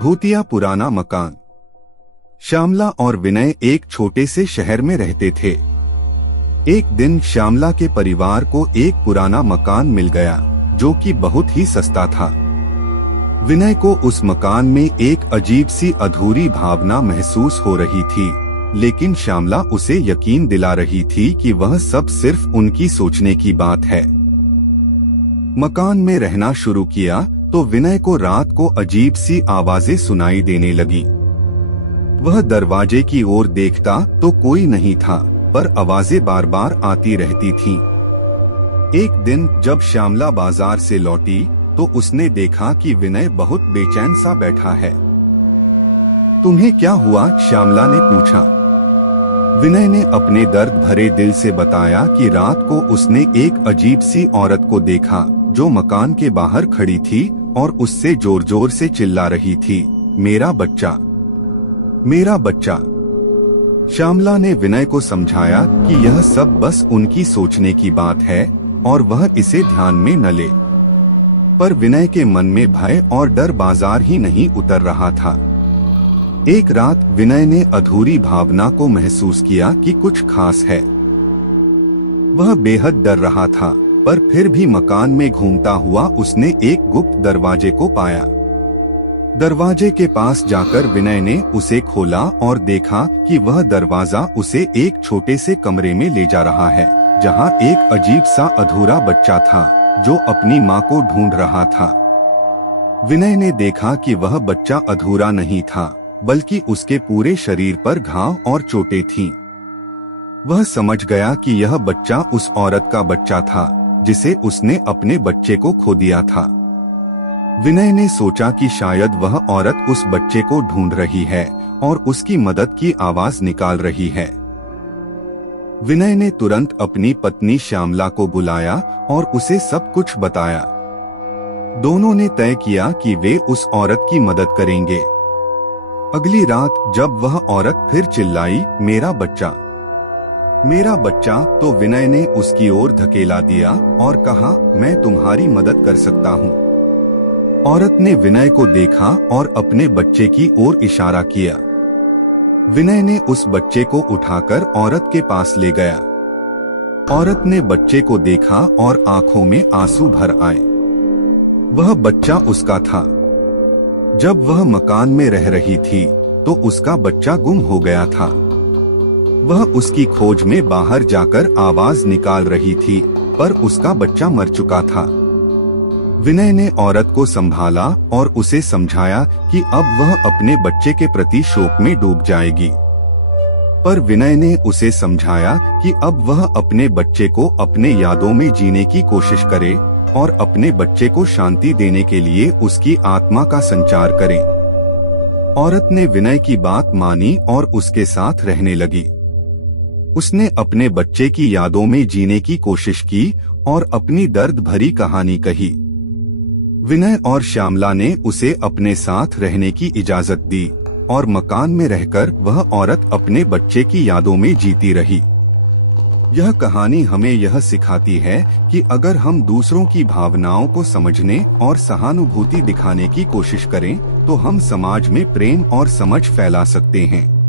भूतिया पुराना मकान। श्यामला और विनय एक छोटे से शहर में रहते थे। एक दिन श्यामला के परिवार को एक पुराना मकान मिल गया जो कि बहुत ही सस्ता था। विनय को उस मकान में एक अजीब सी अधूरी भावना महसूस हो रही थी, लेकिन श्यामला उसे यकीन दिला रही थी कि वह सब सिर्फ उनकी सोचने की बात है। मकान में रहना शुरू किया तो विनय को रात को अजीब सी आवाजें सुनाई देने लगी। वह दरवाजे की ओर देखता तो कोई नहीं था, पर आवाजें बार बार आती रहती थीं। एक दिन जब श्यामला बाजार से लौटी तो उसने देखा कि विनय बहुत बेचैन सा बैठा है। तुम्हें क्या हुआ? श्यामला ने पूछा। विनय ने अपने दर्द भरे दिल से बताया कि रात को उसने एक अजीब सी औरत को देखा जो मकान के बाहर खड़ी थी और उससे जोर जोर से चिल्ला रही थी, मेरा बच्चा, मेरा बच्चा। श्यामला ने विनय को समझाया कि यह सब बस उनकी सोचने की बात है और वह इसे ध्यान में न ले। पर विनय के मन में भय और डर बाजार ही नहीं उतर रहा था। एक रात विनय ने अधूरी भावना को महसूस किया कि कुछ खास है। वह बेहद डर रहा था, पर फिर भी मकान में घूमता हुआ उसने एक गुप्त दरवाजे को पाया। दरवाजे के पास जाकर विनय ने उसे खोला और देखा कि वह दरवाजा उसे एक छोटे से कमरे में ले जा रहा है, जहां एक अजीब सा अधूरा बच्चा था जो अपनी मां को ढूंढ रहा था। विनय ने देखा कि वह बच्चा अधूरा नहीं था, बल्कि उसके पूरे शरीर पर घाव और चोटें थीं। वह समझ गया कि यह बच्चा उस औरत का बच्चा था जिसे उसने अपने बच्चे को खो दिया था। विनय ने सोचा कि शायद वह औरत उस बच्चे को ढूंढ रही है और उसकी मदद की आवाज निकाल रही है। विनय ने तुरंत अपनी पत्नी श्यामला को बुलाया और उसे सब कुछ बताया। दोनों ने तय किया कि वे उस औरत की मदद करेंगे। अगली रात जब वह औरत फिर चिल्लाई, मेरा बच्चा, मेरा बच्चा, तो विनय ने उसकी ओर धकेला दिया और कहा, मैं तुम्हारी मदद कर सकता हूँ। औरत ने विनय को देखा और अपने बच्चे की ओर इशारा किया। विनय ने उस बच्चे को उठाकर औरत के पास ले गया। औरत ने बच्चे को देखा और आंखों में आंसू भर आए। वह बच्चा उसका था। जब वह मकान में रह रही थी तो उसका बच्चा गुम हो गया था। वह उसकी खोज में बाहर जाकर आवाज निकाल रही थी, पर उसका बच्चा मर चुका था। विनय ने औरत को संभाला और उसे समझाया कि अब वह अपने बच्चे के प्रति शोक में डूब जाएगी। पर विनय ने उसे समझाया कि अब वह अपने बच्चे को अपने यादों में जीने की कोशिश करे और अपने बच्चे को शांति देने के लिए उसकी आत्मा का संचार करे। औरत ने विनय की बात मानी और उसके साथ रहने लगी। उसने अपने बच्चे की यादों में जीने की कोशिश की और अपनी दर्द भरी कहानी कही। विनय और श्यामला ने उसे अपने साथ रहने की इजाजत दी और मकान में रहकर वह औरत अपने बच्चे की यादों में जीती रही। यह कहानी हमें यह सिखाती है कि अगर हम दूसरों की भावनाओं को समझने और सहानुभूति दिखाने की कोशिश करें तो हम समाज में प्रेम और समझ फैला सकते हैं।